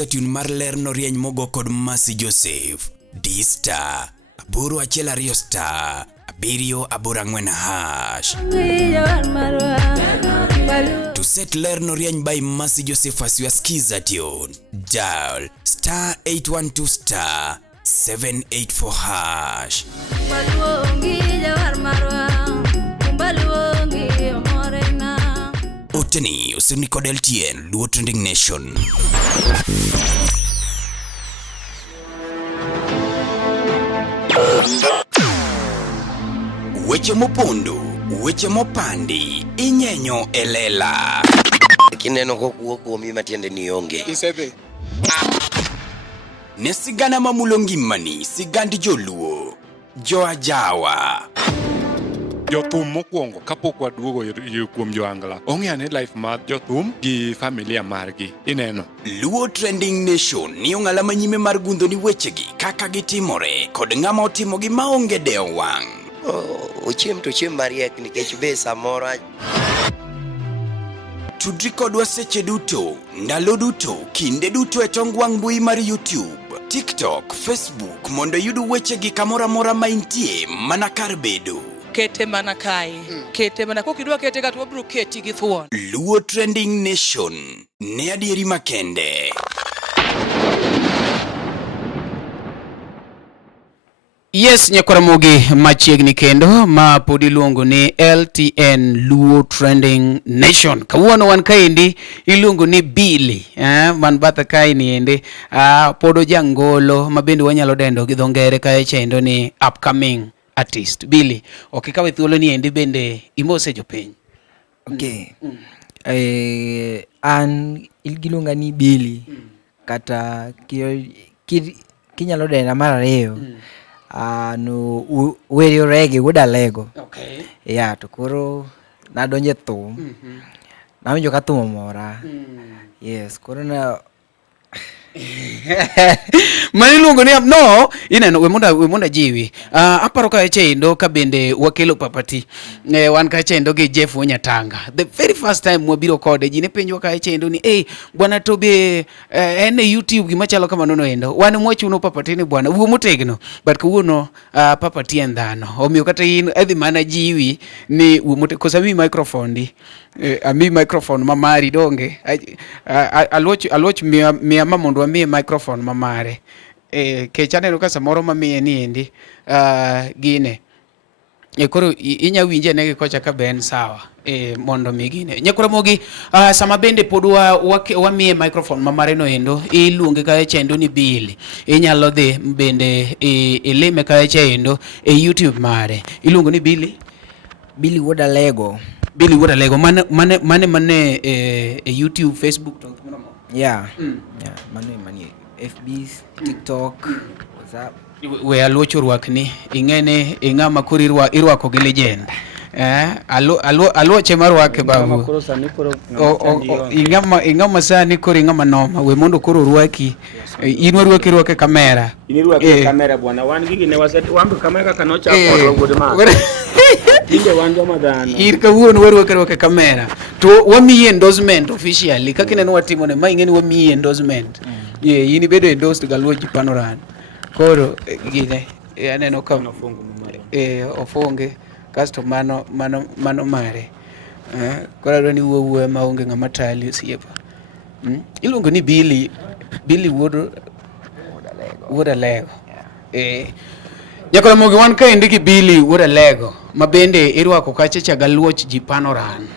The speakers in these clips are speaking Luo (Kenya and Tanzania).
sikiza tune mar ler no rieny mogo kod Mercy Joseph. D-Star, aboro achiel ariyo star, abiriyo aboro ang'wen hash. To set ler no rieny by Mercy Joseph as your skiza tune, dial star 812 star 784 hash. Oteni usuni kod LTN Luo Trending Nation. Weche mopondo, weche mopandi, inyenyo elela. Kineno kokuok kuomi matiende ni onge. Isebe. Ne sigana mamulo ngimani, sigand joluo, joajawa. Jothum mokwongo kapok waduogo kuom joangla. Ong'eane life mar jothum gi familia margi. Ineno. Luo Trending Nation ni ong'ala manyime mar gundo ni wechegi kaka gitimore kod ng'ama otimogi maonge deo wang'. Ochiem to chiem mariek nikech be samoro. Tudri kodwa seche duto, ndalo duto, kinde duto e tong wang' mbui mar YouTube, TikTok, Facebook mondo yudu wechegi kamora mora ma intie mana kar bedo. Kete mana kai. Kete mana kokidwa kete kat wabro keti gi thuon. Luo Trending Nation ne adieri makende. Yes, Nyakaramogi machiegni kendo ma pod iluongo ni LTN Luo Trending Nation. Kawuono wan kaendi iluongo ni Billy, man batha kaeni ende, podo jangolo mabende wanyalo dendo gi dho ngere kae chendo ni upcoming artist. Billy, okikawe thuolo ni ende bende imose jopiny. Okay. An ilgilunga ni Billy kata kinyalo denda mar ariyo. No werio rege wuda lego. Okay. Yeah, to koro nadonje thum. Nawinjo ka thum mora. Yes, koro na Maniluongo ni no ineno we monda jiwi. Aparo ka chendo ka bende wakelo papati. Wan ka chendo gi Jeff Onyatanga. The very first time mwabiro kode ji ne penjo ka chendo ni bwana to be ene YouTube gima chalo kama nono endo. Wan mwachuno papati ni bwana wuo motegno but kuono papati en dhano. Omiyo kata in edhi mana jiwi ni wuo motegno kosa mi microphone di. Ami microphone mamari donge. Aloch mi mondo amie microphone mamare. Ke chanelo ka samoro mamie ni endi gine. Koro inya winje negi kocha ka ben sawa. Mondo mi gine. Nyakaramogi sama bende podwa wamie microphone mamare no endo iluonge ka chendo ni Billy. Inyalo dhi bende ilime ka chendo YouTube mare. Iluongo ni Billy wuda lego. Billy wuda lego mane YouTube, Facebook to Yeah. Yeah, mani FB, TikTok, WhatsApp. We alocho rwakni ingene ingama kuri irwako gi legend. Aloche marwake babu. Ingama sani kuri ingama noma we mondo kuro rwaki. Inwa rwake kamera. Inirwake kamera bwana wan gigi ne waseti wambe kamera kanocha kwa gode ma. Inde wando madhano. Irka wuon rwake kamera. To wami endorsement officially kakineno watimo ne ma ingeni wami endorsement. Yini bedo endorsed Galuoji Panoran. Koro gine aneno ka ofonge kasto mano mare. Koro ni wuo maonge ngama tali osiepa. Iluongo ni Billy wuoda lego. Nyakaramogi wan ka indi gi Billy wuoda lego mabende irwako kacha Galuoch ji Panoran.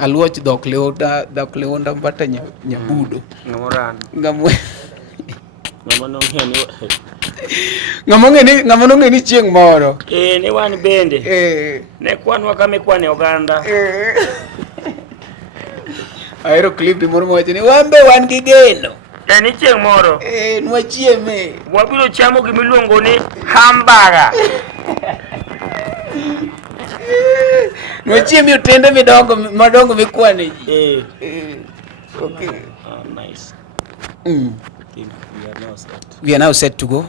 Aluoch dhok leonda mbata nyabudo. Ng'amonong'e ni chieng' moro. Ni wan bende. Ne kwanwa kame kwane oganda. Aero clip di moro mwache ni wambe wan gi geno. Ni chieng' moro. Nwachieme. Wabiro chamo gimiluongo ni hamburger. Nwachieme otende madongo mikwane ji. Okay. Nice. We are now set to go.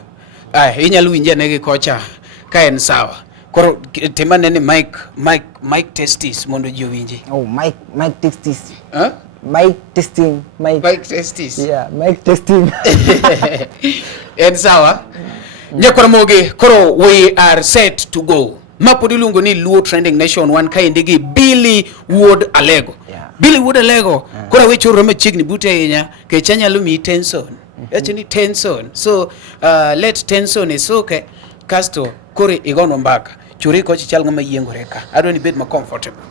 Inyalo winje negi kocha ka en sawa. Koro tema nene mic testis mondo ji winje. Mic testis. Mic testing. Mic testis. Yeah, mic testing. En sawa. Nyakuramoge, koro we are set to go. Mapodi lungo ni Luo Trending Nation one kainde gi Billy Wood Alego. Yeah. Billy Wood Alego, kora we choro machigni bute inya, ke chanya lumi tension. Actually tension. So let tension is okay. Kasto kore igono mbaka. Churi ko chichal ngama yiengore ka. Adwa ni bed ma comfortable.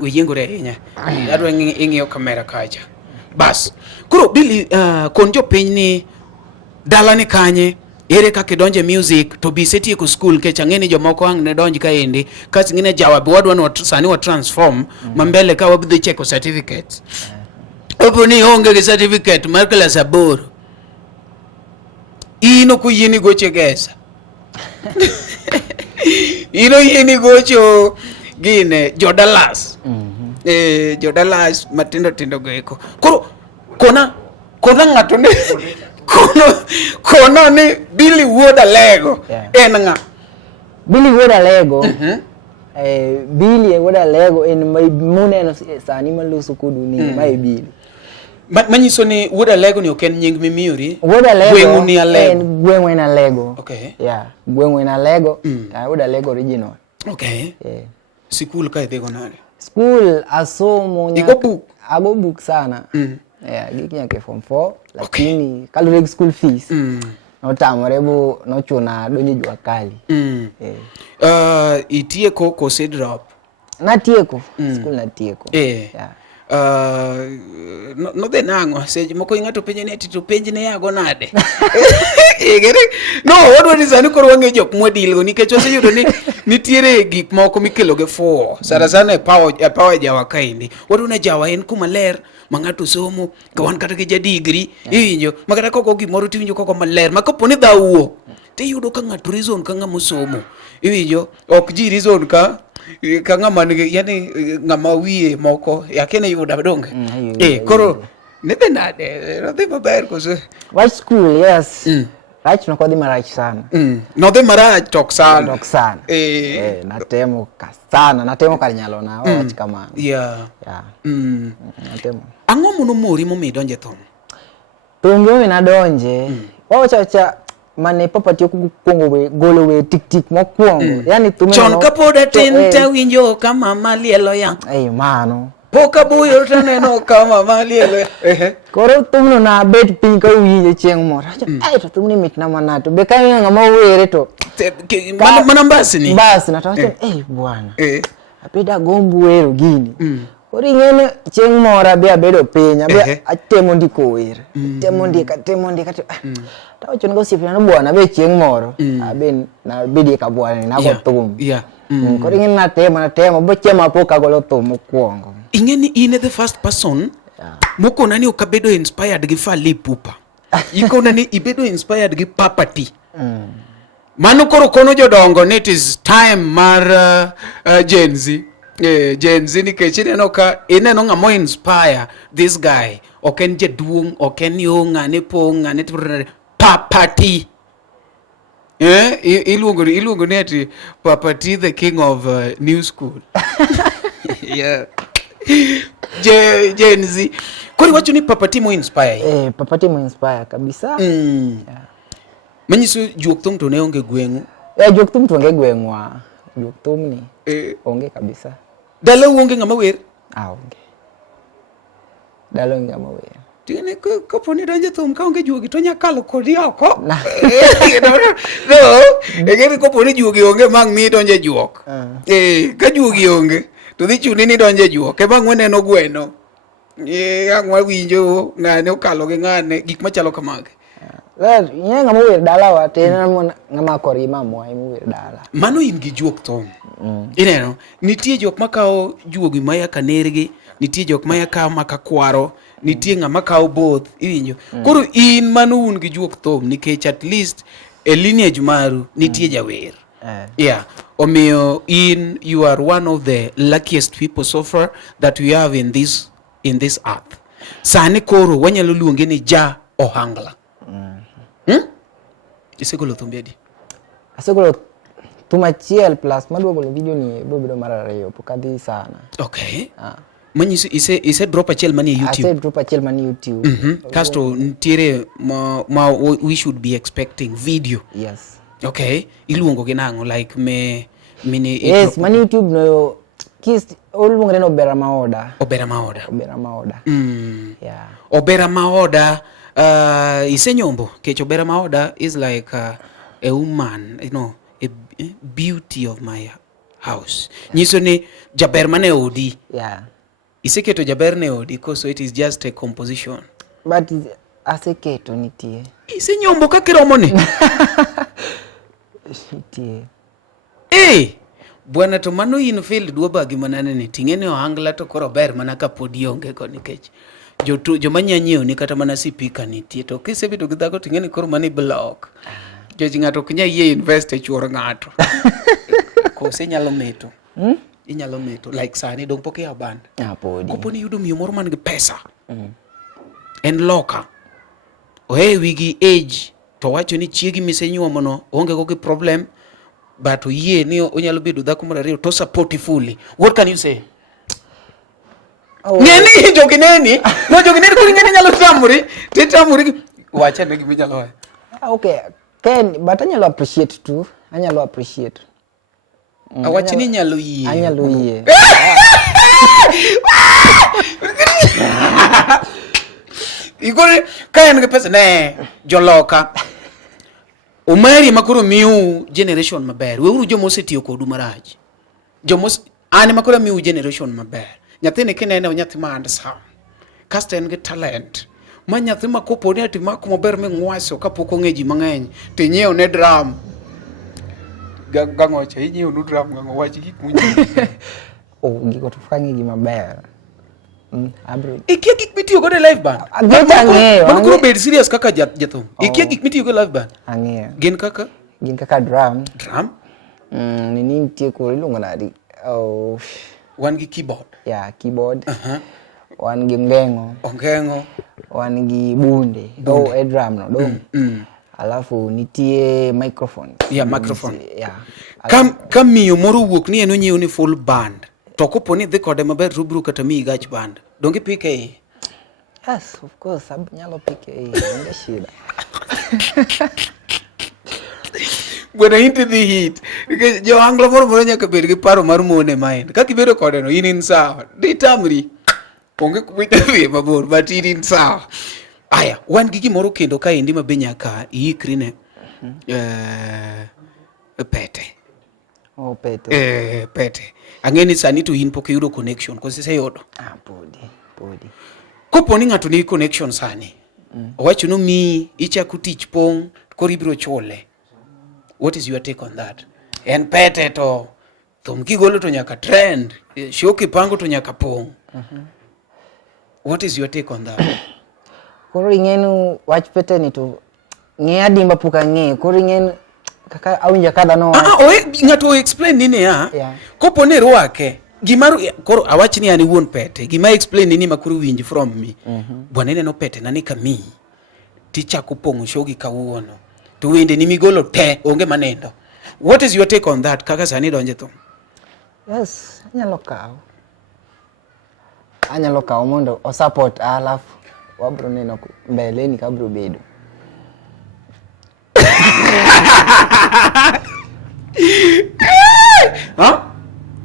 We yiengore inya. Adwa ng'iyo kamera kaja. Bas. Koro Billy konjo piny ni dalane kanye ere kaka donje music to bi seti ko school ke changeni jomoko ang ne donj ka indi kas ngine jawab wadwa sani wa transform mambele ka wabdhi cheko certificate opo ni onge ke certificate mar class 8 ino ku yini goche gesa ino yini gocho gine jodalas jodalas matindo goeko koro kona ngato ne kono ni Billy Wood Alego en nga Billy Wood Alego. Billy Wood Alego en muneno sani maluso kudu ni mai Billy. Manyiso ni Wood Alego ni oken nying mimiuri. Wood Alego Gwengu ni Alego. En Gwengu en Alego. Okay. Yeah, Gwengu en Alego. Wood Alego original. Okay. Yeah. Sikul ka idhigo nade? School asomo Igo book. Ago book sana. Yeah, gikinya ke form 4 lakini kalure school fees. No tamore bo no chuna donje jua kali. Itieko kose drop. Natieko. School natieko. Yeah. No de nango seji moko ingato penje ne to penje ne yago nade. No, wadwa ni sani koro wange jok modilgo nikech oseyudo ni nitiere gik moko mikelo ge for. Sana e power jawa kaindi. Wadwa na jawa en kuma ler mangato somo ka wan kata ge degree injo makata koko gimoro tiwinjo koko maler makoponi dhawuo te yudo ka ngato reason ka ngamo somo iwinjo ok ji reason ka ngama yani ngama wiye moko yakene yuda donge koro nebe nade no de maber koso White school yes. Right no kodi marach sana. No de marach tok sana. Natemo sana natemo kanyalo na wach kamano. Yeah. Natemo. Ang'o mono mori momi donje thon? Tonge na donje. Wacha mane papa tiyo kukongo we golo we tik mokwongo. Yani tumeno. Chon kapoda tinta winjo kama malielo ya. Mano. Poka buyo taneno kama malielo. Koro tumno na bet pin ka winje chieng moro. To tumni mit na manato. Be ka ngama were to. Mana mbasi ni? Basi na tawacho bwana. Apida gombu wero gini. Kori ngene chieng moro be abedo piny abe atemo ndiko were. Temo ndika tawacho ngo sipia no bwana be chieng moro abe na bidi ka bwana na go tum. Kori ngene natemo bo chema poka golo tum mokwongo. Ingeni ine the first person moko nani okabedo inspired gi Fally Ipupa. Iko nani ibedo inspired gi Papati. Mano koro kono jodongo ne it is time mar Gen Z. Gen Z ni kechine no ka ineno ngamo inspire this guy. Oken jaduong, oken yonga ne ponga ne Papati. Iluongo ne ati Papati the king of new school. Yeah. Gen Z. Kori wacho ni Papati mo inspire. Papati mo inspire kabisa. Manyiso juok thum to ne onge gwengu. Juok thum to onge gwengwa. Juok thum ni onge kabisa. Dalo onge ngama wer? Onge. Dalo onge ngama wer. Tiene ko poni donje thum ka onge juogi to nyakalo kodi oko. No, egeni ko poni juogi onge mang mi donje juok. Ka juogi onge to dhi chuni ni donje juok. E bang' waneno gweno. Ang' wawinjo ng'ane okalo gi ng'ane gik machalo kamage. Nye ngama wer dala wa tena ngama korima moy mu wer dala. Mano in gi juok thum. Ineno nitie jok makao juogi maya kanergi, nitie jok maya ka maka kwaro, nitie ngama kao both iwinjo. Koro in mano un gi juok thum nikech at least a lineage maru nitie jawer. Yeah. Omiyo you are one of the luckiest people so far that we have in this earth. Sani koro wanyalo luonge ni Ja Ohangla. Isegolo thumbedi. Asegolo thum achiel plus maduogolo video ni bobedo mar ariyo pokadhi sana. Okay. Manyisi ise drop achiel manie YouTube. Ase drop achiel manie YouTube. Kasto ntiere ma we should be expecting video. Yes. Okay. Iluongo gi nango like mini Yes, manie YouTube no kist oluongo no Obera Maoda. Obera Maoda. Obera Maoda. Yeah. Obera Maoda isenyombo kech Obera Maoda is like a woman, you know, a beauty of my house. Nyiso ni jaber mane odi. Yeah. Iseketo jaber ne odi because so it is just a composition. But aseketo nitie. Isenyombo kakiromo ni. Nitie. Bwana to mano in field duoba gi manane ni tingene ohangla to koro ber mana ka podi onge ko nikech joma nyanyiew ni kata mana sipika nitie to kisebedo gi dhako tingene koro mani block. Joji ngato knya yie invest e chuor ngato. Ko se nyalo meto. Inyalo meto like sani dong poke ya band. Podi. Koponi yudo miyo moro man gi pesa. En loka. Wigi age to wacho ni chiegi misenyuomo no onge go gi problem. But ye ni onyalo bedo dhako mara riyo to support fully. What can you say? Neni jogineni? No jogineni kuri ngeni nyalo tamuri. Tetamuri wacha ne gimi nyalo hai. Okay. But anyalo appreciate too. Anyalo appreciate. Awachi ni nyalo yie. Anyalo yie. Igore kaen ge pesa ne joloka. Umeri makoro miu generation maber. Weuru jomosetiyo kodu maraj. Ani makoro miu generation maber. Nyathini kinene nyathi ma handsome. Kasto en gi talent. Ma nyathi ma kopo ni ati mako maber mi ngwaso kapok ong'e ji mang'eny. To inyiew ne drum. Gang'ocha inyiew nu drum gang'o wachi gik munyi. Giko to fangi gi maber. Ikia gik mitiyo go live band. Man kuro bed serious kaka jathum. Ikia gik mitiyo go live band. Ang'eyo. Gin kaka? Gin kaka drum. Drum? Nini nitie koro iluongo nadi. Wan gi keyboard. Yeah, keyboard. Wan gi ng'eng'o. Ongeng'o. Wan gi bunde. E drum no dong. Alafu nitie microphone. Yeah, microphone. Yeah. Kam miyo moro wuok ni eno nyiew ni full band. To kopo ni dhi kode maber rubru kata mi gach band. Donge PK? Yes, of course. Nyalo PK. Nde shida. When I into the heat, because jo anglo moro nyaka bed gi paro mar mone mind. Kaka ibedo kode no in sawa. Di tamri. Onge kumita dhi mabor but in sawa. Aya, wan gi gimoro kendo ka indi mabe nyaka iikri ne. Pete. Pete. Pete. Angeni sani to in poke yudo connection ko sise yodo. Podi. Kopo ni ngato ni connection sani. Owacho no mi ichako tich pong koro ibiro chule. What is your take on that? En pete to thum kigolo to nyaka trend, show kipango to nyaka pong. What is your take on that? Koro ing'enu wach pete ni to ng'e adimba puka ng'e. Koro ing'enu kaka awinja kada no. Ngato explain nini ya? Yeah. Kopo ne ruake. Gimaru koro awach ni ani wuon pete. Gima explain nini makuru winji from me. Bwanene no pete nani kami. Ticha kupongo shogi kawuono. To wende ni migolo te onge manendo. What is your take on that? Kaka sani donje to. Yes, anyalo kawo mondo o support alafu wabro neno mbele ni kabro bedo.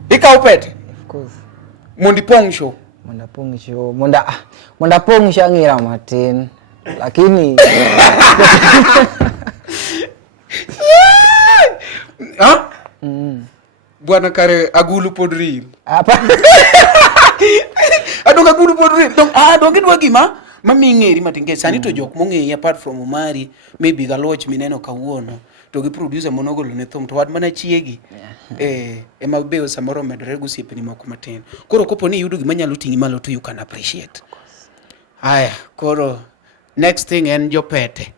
Ikaw pete? Of course. Mondi pong show. Monda pong show ngira matin. Lakini Bwana kare agulu podril. Apa? Adong agulu podril. Dong gidwa gima maming'eri matinge sani to jok mong'eyi apart from Umari maybe galoch mineno kawuono to gi producer monogolo ne thum to wad mana chiegi. Ema beo samoro medore gosiepni moko matin. Koro kopo ni yudo gima nyalo tingi malo to you can appreciate. Aya, koro next thing en jopete.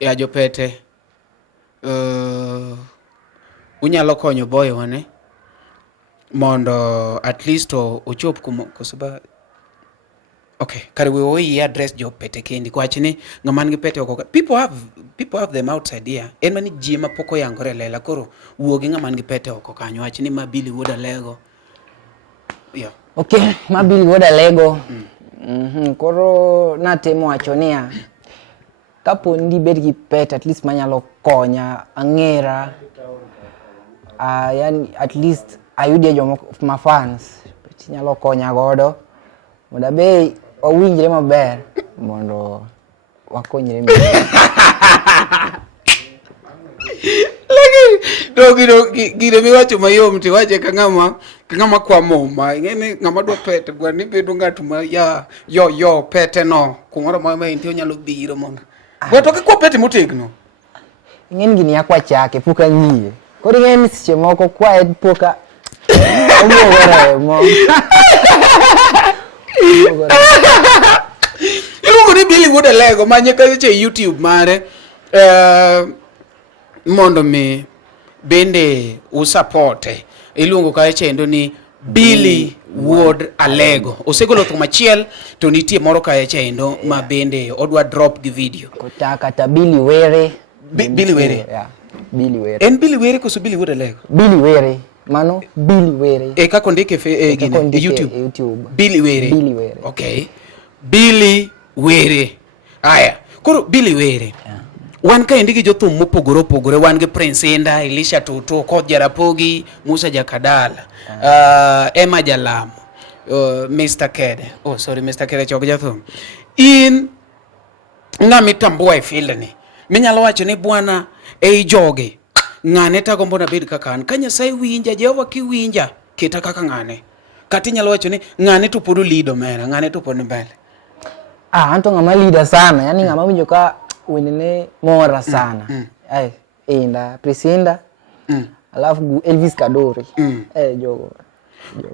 Ya jopete. Unyalo konyo boy wane mondo at least ochop kusoba. Okay, kare we oi address jopete kendi kwa chini ngaman gi pete oko. People have them outside here. En mani jima poko yangore lela koro wuogi ngaman gi pete oko kanyo achini mabili woda lego. Yeah. Okay, mabili goda lego. Koro natemo wachonia. Kapo ndi bed gi pet at least manyalo konya angera. Yani at least ayudie jomo ma fans. Pet nyalo konya godo. Mondo be owinjre maber mondo wakonyre mi. Lagi gire miwacho mayom ti wache ka ngama kwa moma ngene ngama dwa pete bwana ni bedo ngatu ma yo pete no kumoro ma intio nyalo biro mondo wato ke kwa pete motegno Ngene gini yakwa chake puka nyie kodi ngene siche moko kwa puka omogore mo Iluongo ni Billy Wood Alego manye ka YouTube mare mondo mi bende usapote iluongo ka chendo ni Billy Wood Alego osegolo thum achiel to nitie moro ka chendo ma bende odwa drop gi video kata Billy Were Billy Were yeah Billy Were en Billy Were koso Billy Wood Alego Billy Were mano Billy Were kako ndike gine YouTube Billy Were okay Billy Were aya koro Billy Were wan ka indigi jothum mopogore wan gi Prince Inda, Elisha Tutu, Koth Jarapogi, Musa Jakadala, Emma Jalamo, Mr. Kede. Oh, sorry, Mr. Kede chok jothum. In ngami tambua field ni. Minyalo wacho ni bwana ei joge. Ngane ta gombo na bed kaka an. Ka Nyasaye winja, Jehova ki winja, kita kaka ngane. Kati nyalo wacho ni ngane tu podo lido mera, ngane tu podo mbele. Anto ngama leader sana, yani ngama winjo ka wenene mora sana. Ay, Inda, Prisinda. Alafu Elvis Kadori. Jogo.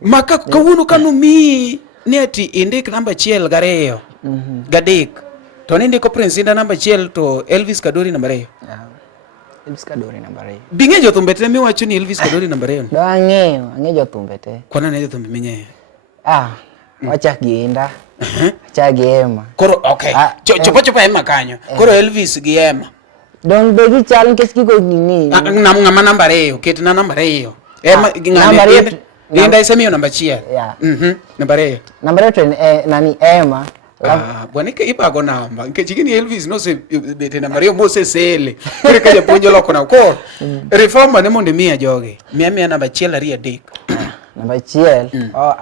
Maka kawuono kanu mi ni ati indik namba 1 gareyo. Gadek. To ni ndiko Prince Inda namba 1 to Elvis Kadori namba 2. Elvis Kadori namba 2. Binge jotumbete mi wacho ni Elvis Kadori namba 2. Do ang'eyo jotumbete. Kwana ne jotumbe minye. Wacha gienda. Wacha giema. Koro okay. Chopo Emma kanyo. Koro Elvis gi Emma. Don begi chal nkech kiko nini. Ngama namba 2, ketna namba 2. Emma ngane. Nenda isemiyo namba 1. Yeah. Namba 2. Namba 2 nani Emma. Bwana ke ibago namba. Nkechigini Elvis no se bete namba 2 mose sele. Kore kaja ponjo loko na ko. Reforma ne monde miya joge. Miya namba 1 ari adek. Namba 1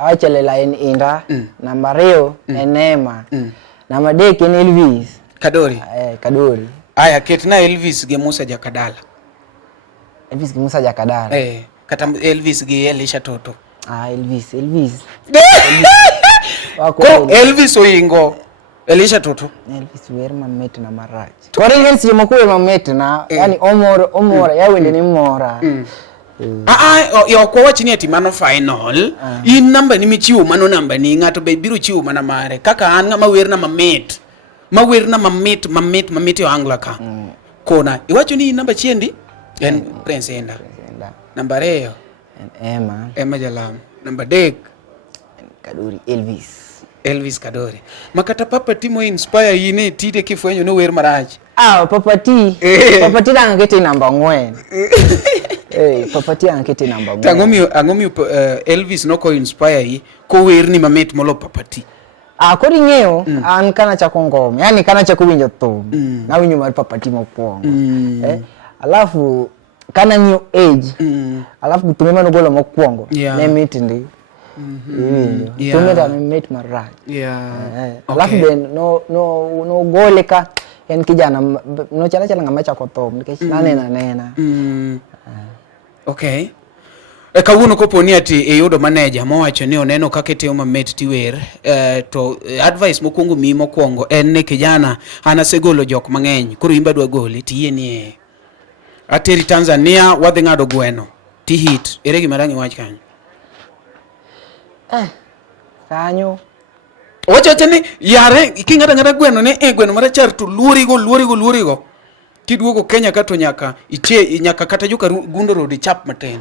achale line Inda. Namba 2 en Emma. Namba 3 en Elvis Kadori. Kadori. Aya ketna Elvis gi Musa Jakadala. Elvis gi Musa Jakadala. Kata Elvis gi Elisha Tutu. Elvis. Ko Elvis oingo Elisha Tutu. Elvis wer mamet na marach. Kore ngel si moko wer mamet na yani omora ya wende ni mora. Yo kwa wachini ati mano final. In namba ni michiwo mano namba ni ngato be biro chiwo mana mare. Kaka an ngama wer na mamet. Mawer na mamit yo angla ka. Kona iwacho ni namba 1 en Prince Inda. Namba 2 en Emma Jalamo. Namba 3 Kadori Elvis Kadori. Makata Papa Timo inspire yine tite kifwenyo no wer marach. Papa T dang kete namba 4. Papa T ang kete namba 4. Angomi Elvis no ko inspire yi ko wer ni mamit molo Papa T. Kodi ng'eyo an kana chako ngoma yani kana chako winjo thum na winjo mar Papa T mokwongo alafu kana new age alafu tume mano golo mokwongo ne mit ndi tume da mit maraj alafu ben no gole ka en kijana no chala ngama chako thum nikech nena okay kawuono koponi ati yudo manager mowacho ni oneno kaka teo mamet tiwer to advice mokwongo mi mokwongo en ne kijana ana segolo jok mang'eny koro imba dwa goli tiye ni ateri Tanzania wadhi ngado gweno ti hit ere gima rangi wach kanyo kanyo wacho ni yare kingada gweno ne gweno marachar to luorigo kiduogo Kenya kato nyaka nyaka kata joka gundo road chap matin.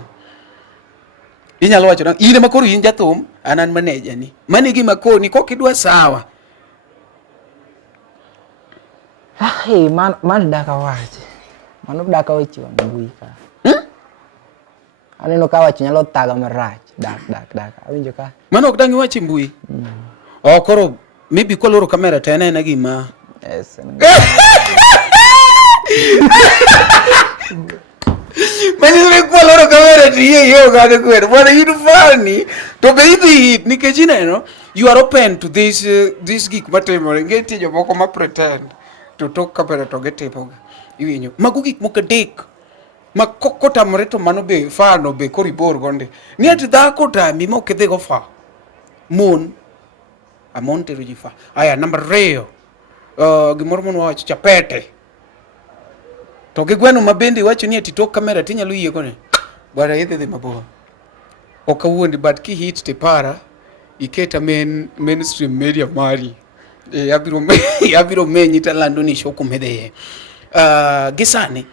Inyalo wacho ine makoro in jathum anan manager ni mani gima koni ko kidwa sawa man daka wache mano daka wachi wan mbui ka aneno ka wach nyalo thaga marach dak awinjo ka mano ok dangi wachi mbui koro maybe koloro kamera tena na gima yes Manyi koloro kamera tiye yo ga kwero bwana you funny to be hit nikech ineno you are open to this gik matimore ngeti jomoko ma pretend to tok kamera to getipo iwinjo mago gik moko dek ma kotamore to mano be fano be koribor gonde ni ati dhako tami mo kedhe go fa mon amon tero ji fa aya number 2 gimoro mon wach chapete to ge gweno mabende wacho ni ati tok kamera tinyalo yie kone bara yedhe mabor okawuondi but ki hit te para iketa mainstream media mari abiro menyi talando ni shoko medhe gisani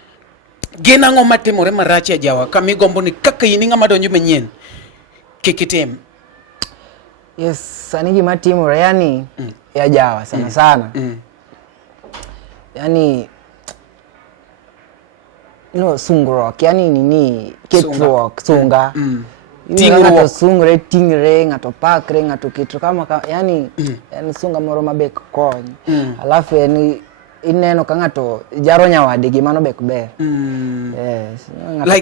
gin ang'o matimore marach ya jawa kamigombo ni kaka in ng'ama donjo manyien kikitim yes sani gima timore yani ya jawa sana yani sungruok yani nini ketruok sunga ngato sungre tingre ngato pakre ngato kitu kama yani sunga moro mabek kony alafu yani ineno ka ngato jaro nyawadgi mano bek ber yes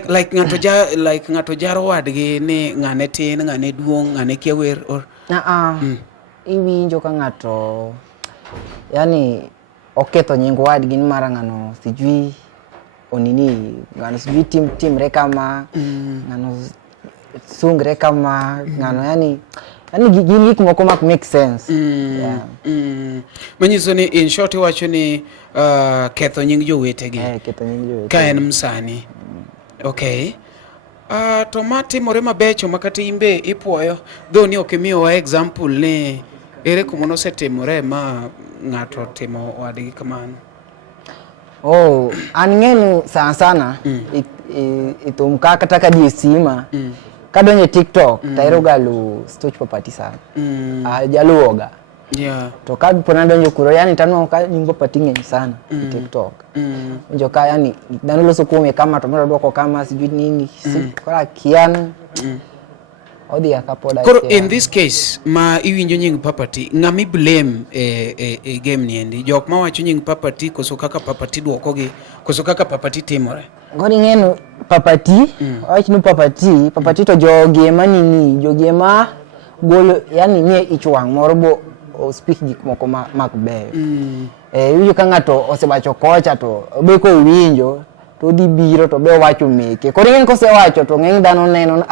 like ngato jaro wadgi ni ngane tin ngane duong ngane kiewer or iwinjo ka ngato yani oketho nying wadgi ni mara ngano sijui onini ngano sijui timre kama ngano sungre kama ngano yani gini gik moko mak make sense manyiso ni in short wacho ni ketho nying jowetegi ketho nying jowetegi ka en msani okay to matimore mabecho makata imbe ipuoyo dho ni okimiyo wa example ni ere kumono setimore ma ngato timo wadgi kamano an ng'enu sana itum kata ka disima kadonye TikTok tairo galu stoch papati sana jaluoga to kad pona donjo kuro yani tano ka nyimbo pati ng'eny sana TikTok njo ka yani danulo sukume kama to mara doko kama sijui nini kwa kian odi akapoda koro in this case ma iwinjo nying papati ngami blame game ni endi jok ma wacho nying papati koso kaka papati duokogi koso kaka papati timore ngoni ngeno papati wachnu papati to jogi ma golo yani nie ichwang moro bo speak gik moko mak beyo iwinjo ka ngato osebacho kocha to be ko winjo to di biro to be wacho meke koro ng'en kose wacho to ng'eng dano neno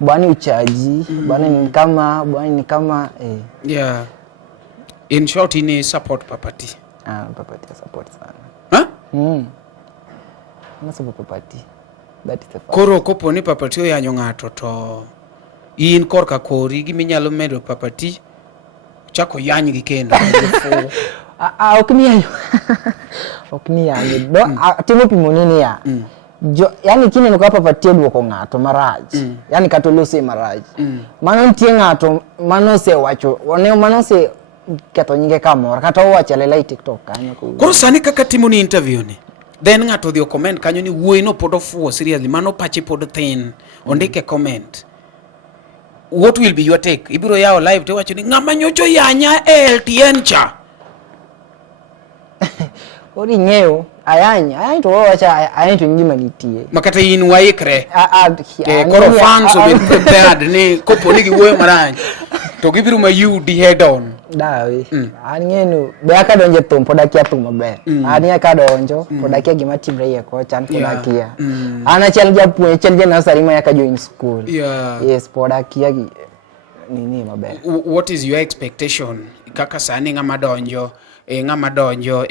bwana uchaji bwana ni kama yeah in short ini support papati papati support sana na support papati that is the fact koro kopo ni papati oyanyo ngato to in korka kori giminyalo medo papati chako yanyi gi kendo okniyanyo do timo pimo nini ya yani kineno ka papati duoko ngato maraj yani katolose maraj mano ntie ngato mano se wacho mano se ketho nyinge kamora kata owacho lela TikTok kanyo koro sani kaka timo ni interview ni then ngato dio comment kanyo ni wuoi no pod ofuo seriously mano pache pod thin ondike comment what will be your take ibiro yao live to wacho ni ngama nyocho yanya LTN cha ori ngeo ayany to wacha ayany to ngima nitie makata in waikre koro fans will be prepared ni kopo ni giwuoyo marany to gibiro ma you the head on dawe an ngeno be aka donje thum podakia thum maber an aka donjo podakia gima timre ye ko chan podakia an achal japuonj chal janasari ma aka join school yes podakia nini maber what is your expectation kaka sani ngama donjo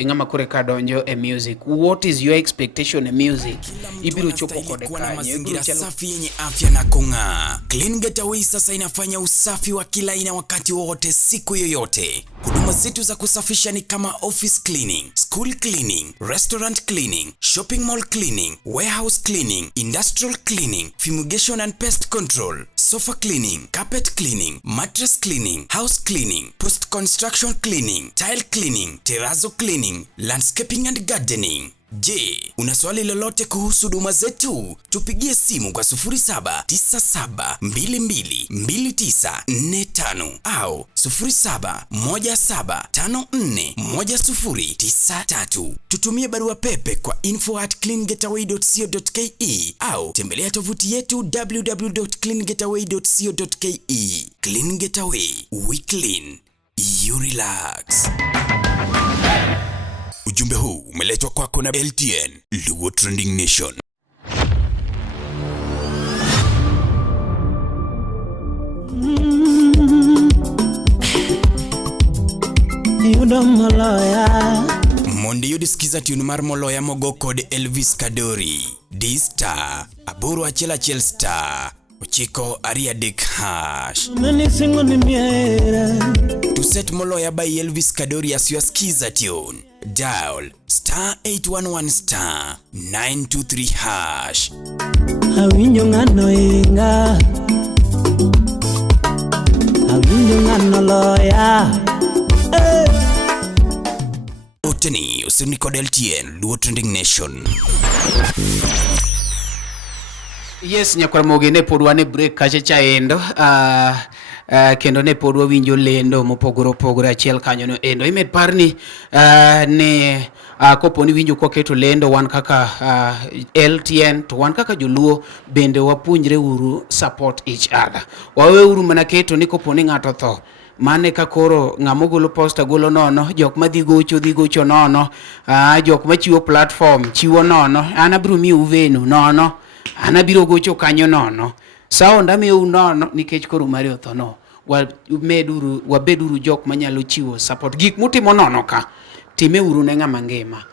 ngama kure ka donjo e music what is your expectation in music ibiro chopo kode kanye mazingira safi yenye afya na kung'aa. Clean Getaway sasa inafanya usafi wa kila aina wakati wowote siku yoyote. Huduma zetu za kusafisha ni kama office cleaning, school cleaning, restaurant cleaning, shopping mall cleaning, warehouse cleaning, industrial cleaning, fumigation and pest control, sofa cleaning, carpet cleaning, mattress cleaning, house cleaning, post construction cleaning, tile cleaning, terrazzo cleaning, landscaping and gardening. Je, una swali lolote kuhusu huduma zetu? Tupigie simu kwa 0797222945 au 0717541093. Tutumie barua pepe kwa info@cleangetaway.co.ke au tembelea tovuti yetu www.cleangetaway.co.ke. Clean Getaway, we clean, you relax. Ujumbe huu umeletwa kwako na LTN, Luo Trending Nation. Mondi yudisikiza tune mar moloya mogo kod Elvis Kadori. D-Star, aboro achiel star, ochiko ariadek hash. To set moloya by Elvis Kadori as your skiza tune, dial star 811 star 923 hash. Awinyo ngano inga, awinyo ngano loya. Oteni usini kod LTN, Luo Trending Nation. Yes, Nyakuramogi ne pod wane break kacha chaendo. Kendo ne pod wawinjo lendo mopogore achiel kanyo no endo. Imed parni ne koponi winjo koketo lendo wan kaka LTN to wan kaka joluo bende wapuonjre uru support each other. Wawe uru mana keto ni koponi ng'ato tho. Mane ka koro ng'amo golo posta golo nono, jok ma dhi gocho nono, jok ma chiwo platform chiwo nono, anabiro miyo uvenu nono, anabiro gocho kanyo nono. Saonda miyo nono nikech koro mari otho no. Wabeduru jok manyalo chiwo support. Gik mutimo nono ka time uru ne ng'ama ngima.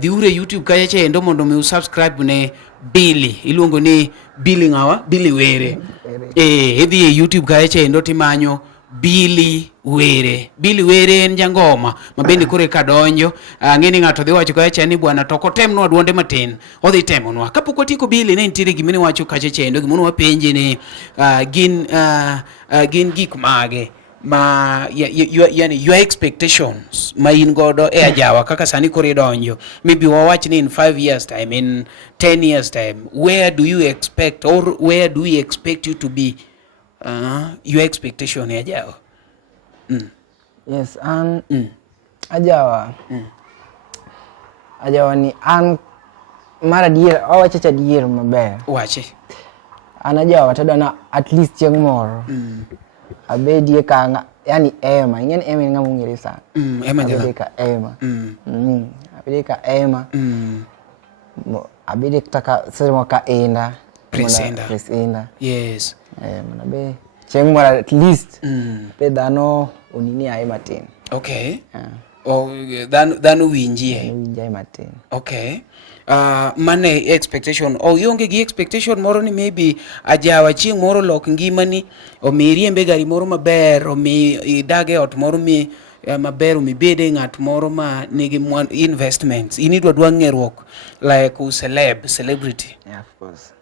Dhi ure YouTube kaya chendo mondo mi subscribe ne Billy. Iluongo ni Billy ngawa? Billy Were. Idhi e YouTube kaya chendo timanyo Billy Were. Billy Were en jangoma mabende kore kadonjo. Ngeni ng'ato dhi wacho kacha ni bwana toko temnwa duonde matin. Odhi temonwa. Kapok otiko Billy ne ntiere gimene wacho kacha chendo gimono wapenje ni gin gik mage ma yani your expectations ma in godo e ajawa kaka sani kore donjo. Maybe wawach ni in 5 years time, in 10 years time, where do you expect or where do we expect you to be? Your expectation ya ajawa. Yes, ajawa. Ajawa ni mara dier, awachacha dier maber. Wache. Ajawa tada na at least chieng' moro. Abedie ka yani ema, ing'en ema ng'ama ong'ere sana. Ema jala. Abedie ka ema. Abedie ka ema. Abedie taka sema ka enda. Prince enda. Yes. Mana be chieng' moro at least pedano onini ae matin. Okay. Dhano winjie. Winjie matin. Okay. Mane expectation ionge gi expectation moro ni maybe ajawa chieng' moro lok ngimani omi riembe gari moro maber, omi idage ot moro mi maber, omi bede ng'at moro ma nigi investments. Inidwa ng'eruok like celebrity. Yeah, of course.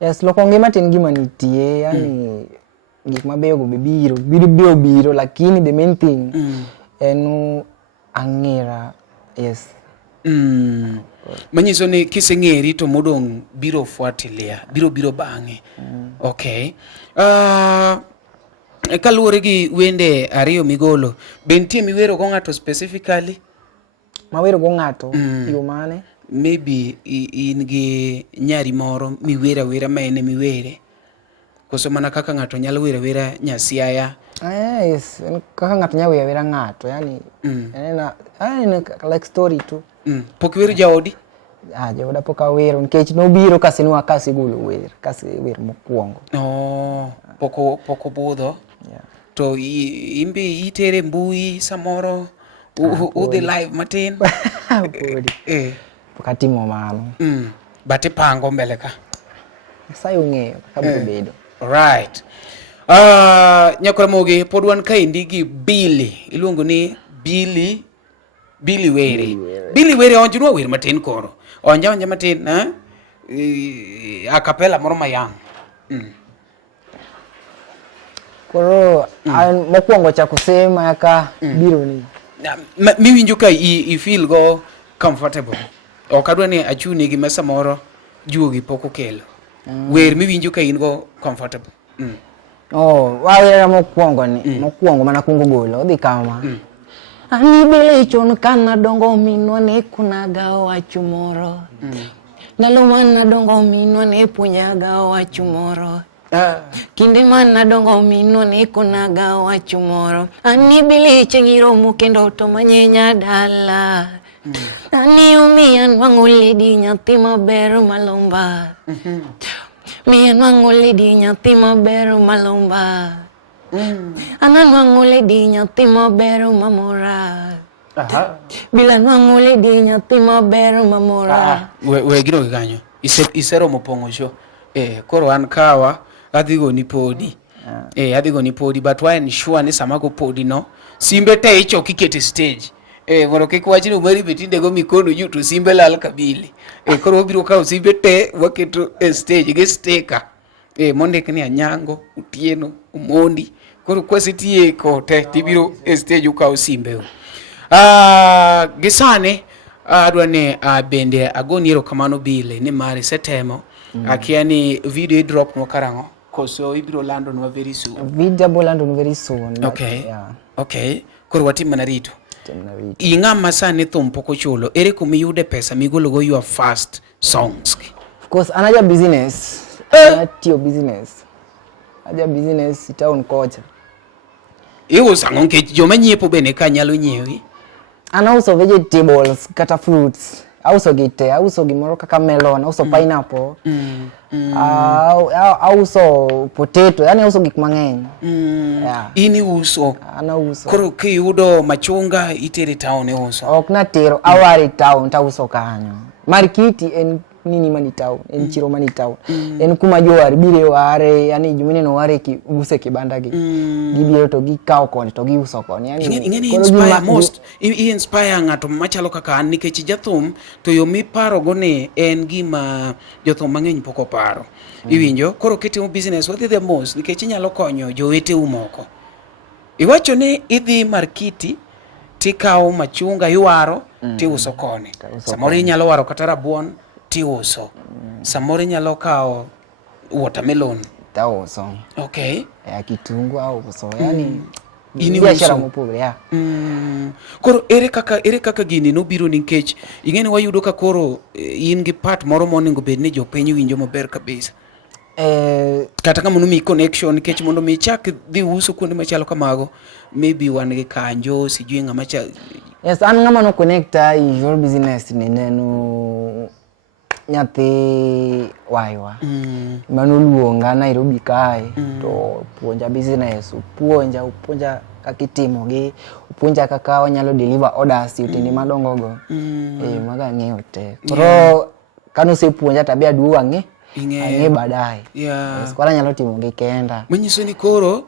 Yes, loko ngima tin gima nitie, yani gik mabeyo go biro lakini the main thing enu ang'era. Yes. Manyiso ni kiseng'eri to modong biro fuatilia, biro bang'e. Okay. Kaluwore gi wende ariyo migolo, bentie miwero go ng'ato specifically? Mawero go ng'ato, yo mane? Maybe in gi nyari moro miwera ma ene miwere. Koso mana kaka ng'ato nyalo wera nyasiaya. Yes, kaka ng'ato nyalo wera ng'ato, yani like story tu. Pok wero jaodi? Jaoda pok awero nikech nobiro kasinwa kasigolo wer, wer mokwongo. Poko budho. Yeah. To imbe itere mbui samoro udhi live matin. Podi. Pokatimo mano. Bate pango mbele ka. Sayo ng'eyo kaka bedo. Right. Nyakuramogi pod wan kaendi gi Billy. Iluongo ni Billy Were. Billy Were onjunwa wer matin koro. Onja matin, a cappella moro mayang. Koro mokwongo cha kusema yaka biro ni. Miwinjo ka I feel go comfortable. Ok adwa ni achuni gi mesa moro juogi pok okelo. Wer miwinjo ka in go comfortable. Wawera mokwongo ni, mokwongo mana kungo golo, odhi kama. Ani bile chon kana dongo minwa ne kunaga wachu moro. Ndalo mana dongo minwa ne punyaga wachu moro. Kinde mana dongo minwa ne kunaga wachu moro. Ani bile chengiro mukendo to manyenya dala. Ani umian wangoli di nyati maber malomba. Mian wangoli di nyati maber malomba. Anan wangoli di nyati maber mamora. Bilan wangoli di nyati maber mamora. We giro ganyo. Isero mopongo sho. Koro an kawa adhigo ni podi. Adhigo ni podi, but why ensure ni samago podi no. Simbe te icho kikete stage. Mondo kik wachni umari betinde go mikono juu to simbe lal kabili. Koro obiro kawo simbe te waketo stage ge sticker. Mondik ni Anyango, Utieno, Umondi. Koro kwasetieko te tibiro stage ukawo simbe. Gisane adwa ni bende agoni erokamano bile ni mari setemo. Akia ni video drop no karango. Koso ibiro lando no very soon. Video lando no very soon. Okay. Yeah. Okay. Koro watim mana rito. Ingama sane thum poko chulo. Ere kumi yude pesa migolo go your first songs. Of course, anaja business. Anaja business. Anaja business town kocha. Iwo sangon ke joma nyiepo bene ka nyalo nyiewi. Ana uso vegetables, kata fruits. Auso gite, auso gimoro kaka melon, auso pineapple. Auso potato, yani auso gik mang'eny. Yeah. Ini uso. Ana uso. Koro kiyudo machunga itere town e uso. Ok natero, awari town ta uso kanyo. Markiti en nini mani town, en chiro mani town. En kuma jowar bire ware, yani jumine no ware ki use kibanda gi. Gibiro to gi kaw koni to gi uso koni. Yani ingeni inspire most, inspire ngato machalo kaka an nikech jathum to yo miparo go ne en gima jothum mang'eny poko paro. Iwinjo, koro kitimo business what is the most nikech inyalo konyo jowete umoko. Iwacho ni idhi markiti tikaw machunga iwaro ti uso koni. Samoro inyalo waro kata rabuon ti uso. Samoro inyalo kaw watermelon ta uso. Okay. Kitungu au uso. Yani ini biashara mopogore ya. Koro ere kaka gini no biro nikech ing'eni wayudo ka koro in gi part moro monego bed ni jopiny winjo maber kabisa. Kata kama mi connection nikech mondo mi chak dhi uso kuonde machalo kamago maybe wan gi kanjo sijui ng'ama cha. Yes, an ng'ama no connecta your business ni neno nyathi waiwa. Mano luonga Nairobi kae to puonja business, upuonja kaka itimo gi, upuonja kaka wanyalo deliver orders utende madongo go. Maga ng'eyo te. Koro kano sepuonja tabia duwa ang'e baadaye. Yes, kwara nyalo timo gi kenda. Manyiso ni koro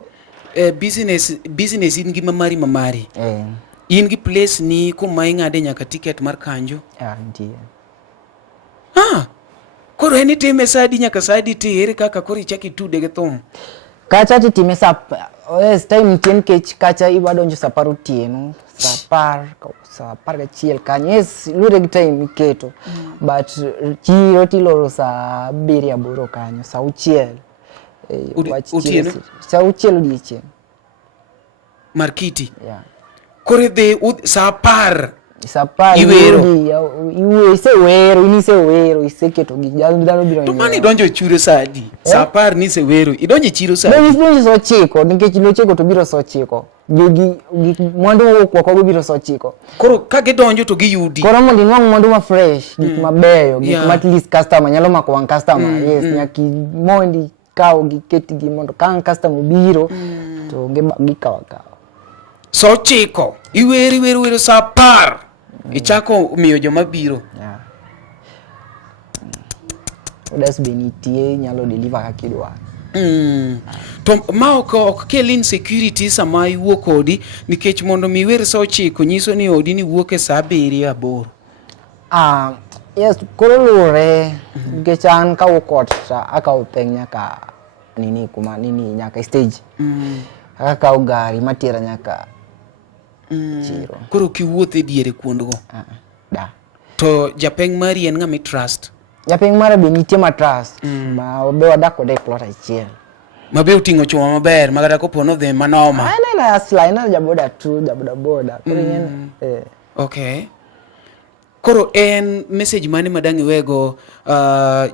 business in gi mamari. In gi place ni kuma ing'ade nyaka ticket mar kanjo. Ndiye. Koro eni time sadi nyaka sadi tere kaka koro ichaki tude ge thum. Kacha time yes, time tien kech kacha ibadonjo sapar otieno, sapar gachiel kanyo. Yes, lure gi time iketo. But chiro tiloro sa 7-8 kanyo, sa 6. Otieno? Sa 6 odiechieng'. Markiti? Yeah. Kore de sapar. Sapar iwero iseketo gi dhano biro. To mani donjo chiro sadi. Sapar ni se wero idonjo chiro sadi. Donjo so chiko nikech lo chiko to biro so chiko. Jogi mwandu wuok go biro so chiko. Koro ka gidonjo to giyudi. Koro mondo inwang' mwandu ma fresh, gik mabeyo, gik ma at least customer nyalo mako wang' customer. Yes, nyaki mondi kaw gi keti gi mondo kan customer biro to gikaw. So chiko iwero sapar. Ichako miyo joma biro. Yeah. Odas benitie nyalo deliver kakidwa. To ma ok kelin security sama iwuok odi nikech mondo mi wer so chiko nyiso ni odi ni wuok e saa 7-8. Yes, koro lure nikech an ka wukot aka upeng nyaka nini kuma nini nyaka stage. Aka ugari matira nyaka chiro. Koro kiwuothe diere kuondgo. Da. To japeng mari en ng'ami trust. Japeng mara be nitie ma trust ma obe wadak kode e plot achiel. Mabe uting'o chuma maber magata kopono dhe manoma. Ana asla ina jaboda tu jaboda boda. Okay. Koro en message mane madangi wego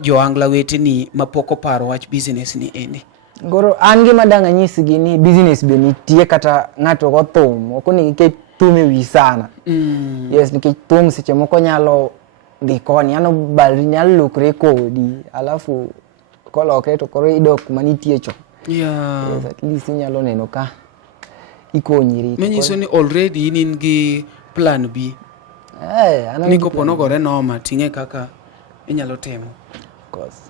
jo angla weteni mapoko paro wach business ni eni. Goro an gi madanga nyisigi ni business be nitie kata ng'ato go thum okoni ke thume wi sana. Yes, nikech thum seche moko nyalo dhi koni ano bal nyalo lokre kodi alafu kolokre to koro idok manitie cho. Yeah. Yes, at least nyalo neno ka ikonyiri. Menyiso ni already in gi plan B. Niko pono gore noma tinge kaka inyalo temo. Of course.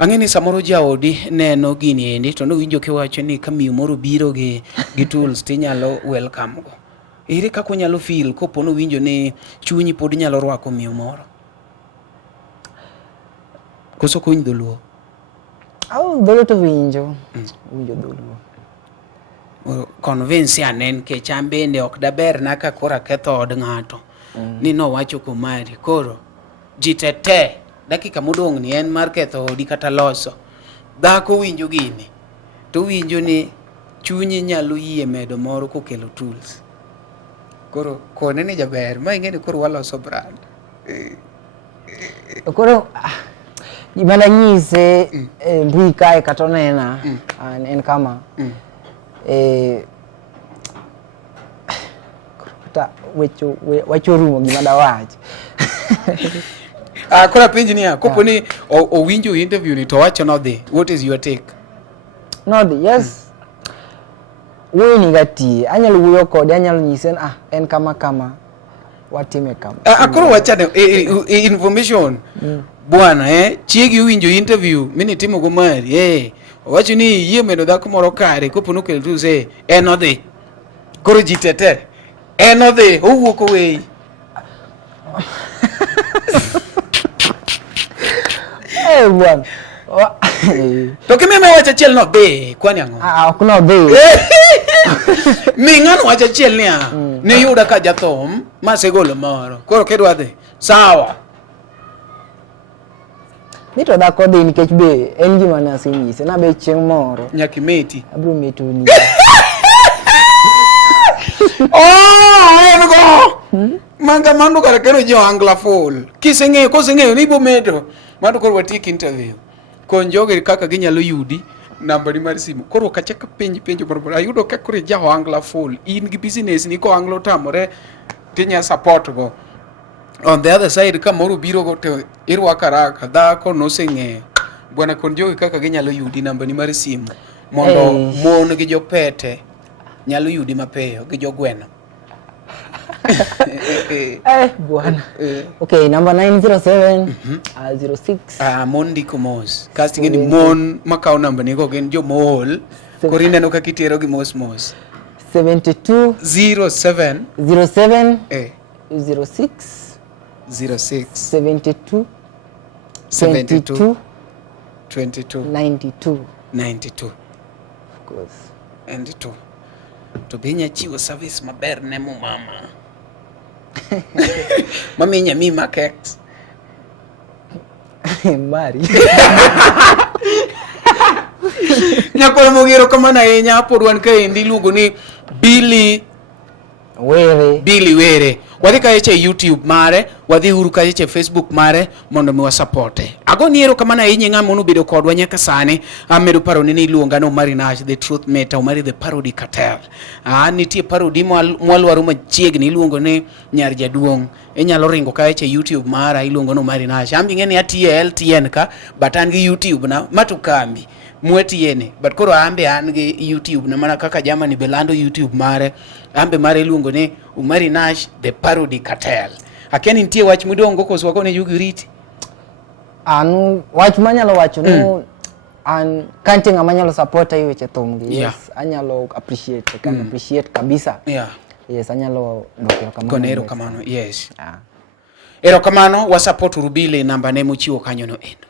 Ang'eni samoro jaodi neno gini endi to nowinjo kiwacho ni ka miyo moro biro gi tools tinyalo welcome go. Ere kako nyalo feel kopono winjo ni chunyi pod nyalo rwako miyo moro? Koso kuny dholuo? Dholuo to winjo. Winjo dholuo. Convince anen ke chambende ok daber naka kora ketho od ng'ato. Ni no wacho kumari koro jitete dakika modong ni en mar ketho odi kata loso. Dhako winjo gini to winjo ni chunyi nyalo yie medo moro kokelo tools. Koro kone ni jaber ma ing'eni koro waloso brand. Koro gimana nyise mbui kae kata nena en kama kata wacho rumo gima dawach. Kora penji niya kopo ni owinjo interview ni to wacho nodhi, what is your take? Nodhi, yes. Wuyo ni gati anyalo wuyo kode anyalo nyise en kama watime kama. Koro wachane information bwana chiegi winjo interview mini timo go mari wacho ni yie medo dhako moro kare kopo no kel tu se en odhi. Koro jitete en odhi owuok away. Bwana. To kimi me wacha chiel no dhi kwani ang'o? Ok no dhi. Mi ng'ano wacha chiel niya ne yuda ka jathom ma segolo moro. Koro kedwa dhi. Sawa. Mito dhako dhi nikech be en gima nasinyise na be chieng' moro nyaki meti. Abro metoni. En go. Manga mando kara kero jo angla full. Koseng'eyo ni bo medo. Mando koro watik interview. Konjoge kaka ginyalo yudi namba ni mar simu. Koro kachaka penjo barbara ayudo ka kore ja angla full. In gi business ni ko anglo tamore tinya support go. On the other side ka moro biro go to irwakara dhako noseng'eyo. Bwana konjoge kaka ginyalo yudi namba ni mar simu mondo mon gi jopete nyalo yudi mapeyo gi jogweno. Bwana. Okay, number 907 06. Mon ndiko mos. Casting ni mon makao namba ni go gen jo mol. Korine no kakitero gi mos. 72 07 06 06 72 22 92. Of course. And 2. To binya chiwo service maber ne mo mama. Mami nyami market. Mari. Nyakolo mogero kama na yenya podwan ka endi lugo ni Billy Were. Wadhi ka eche YouTube mare, wadhi uru ka eche Facebook mare mondo mi wasupporte. Ago niero kama na yenye ng'ama onu bedo kodwa nyaka sani amedo paroni ni iluonga no Marinash the Truth Matter Mari the Parody Cartel. Nitie parody mwalwaru machiegni iluongo ni Nyar Jaduong'. Inyalo ringo ka eche YouTube mara iluongo no Marinash. Ambi ng'eni atie LTN ka but an gi YouTube na matukambi mweti yene but koro ambe an gi YouTube na mana kaka jamani belando YouTube mare ambe mare iluongo ni Marinash the Parody Cartel. Akeni nitie wach mudongo koso wako ne yugi riti. Anu wach manyalo wacho no an kanti ng'amanyalo support ayo weche thumgi. Yes, anyalo appreciate kabisa. Yeah. Yes, anyalo ndokero kamano. Konero kamano. Yes. Ero kamano wa support Rubile namba ne mochiwo kanyo no endo.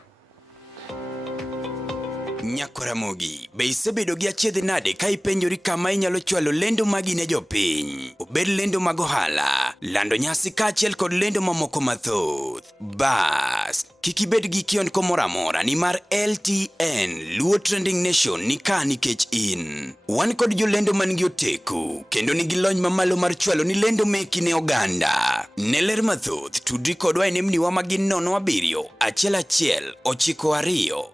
Nyakoramogi, be isebedo gi achiedh nade ka ipenjori kama inyalo chwalo lendo magi ne jopiny? Obed lendo mag ohala, lando nyasi kaachiel kod lendo mamoko mathoth. Bas, kik ibed gi kiondko moro amora nimar LTN, Luo Trending Nation, ni ka nikech in. Wan kod jolendo man gi oteku, kendo nigi lony mamalo mar chwalo ni lendo meki ne oganda. Ne ler mathoth, tudri kodwa e nembniwa magin 07 11 92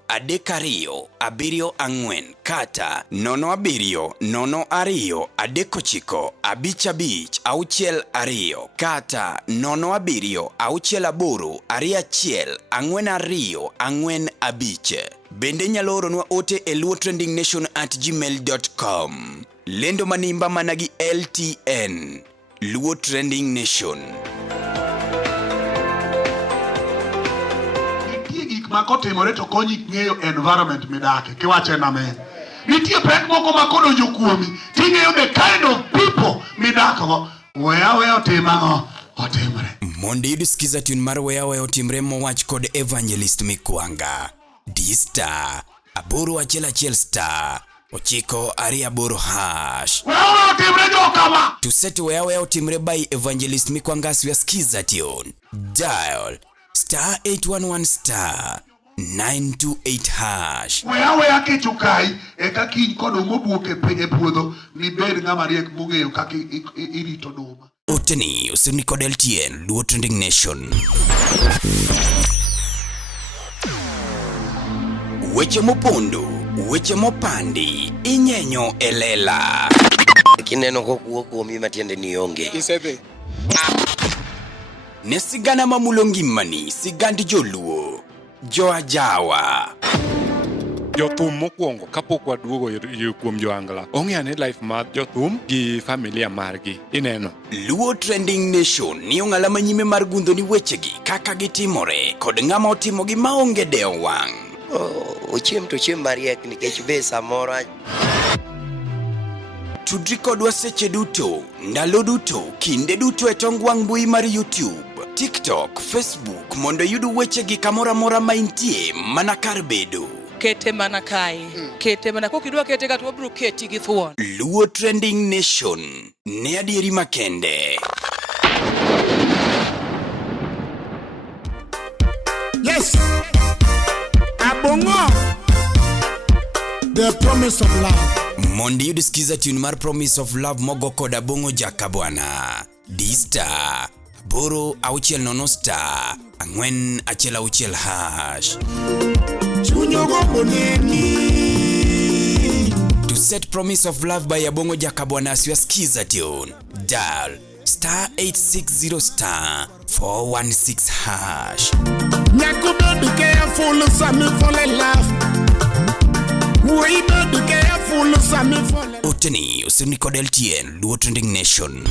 32 74 kata 07 02 39 55 62 kata 07 68 21 42 45. Bende nyalo oronwa ote e luotrendingnation@gmail.com. Lendo manimba managi LTN, Luo Trending Nation. Makotimore to konyi ng'eyo environment midake kiwache na men. Nitie pek moko makodonjo kuomi ting'eyo the kind of people midakgo. Weya otimang'o otimre. Mondo yud skiza tune mar weya otimre mowach kod Evangelist Mikwanga. D-Star 811 star 928 hash. Weya otimre jokama. To set weya otimre by Evangelist Mikwanga siya skiza tune. Dial star 811 star 928 hash. Weya kichukai eka kiny kod omobuok e puodho nibed ng'ama riek mong'eyo kaka irito duma. Oteni osirni kod LTN, Luo Trending Nation. Weche mopondo, weche mopandi, inyenyo elela. Kineno kokuo kuomi matiende ni onge. Isebe. Ne sigana mamulo ngimani, sigand joluo, joajawa. Jothum mokwongo kapok waduogo kuom joangla, ong'eane life mar jothum gi familia margi. Ineno. Luo Trending Nation ni ong'ala manyime mar gundho ni wechegi kaka gitimore kod ng'ama otimogi maonge deo wang'. Ochiem to chiem mariek nikech be samoro. Tudri kodwa seche duto, ndalo duto, kinde duto e tong wang' mbui mar YouTube, TikTok, Facebook mondo yud wechegi kamora mora maintie mana kar bedo. Kete mana kae. Kete mana kokidwa kete kata wabro keti gi thuon. Luo Trending Nation, ne adieri makende. Yes. Abongo. The Promise of Love. Mondi yud skiza tune mar Promise of Love mogo kod Abongo Jakabwana. D-Star 860 star 416 hash. To set Promise of Love by Abongo Jakabwana siya skiza tune, dial star 860 star 416 hash. Nyakuba be careful, Sammy fall in love. We be careful, Sammy fall in love. Oteni usirni kod LTN, Luo Trending Nation.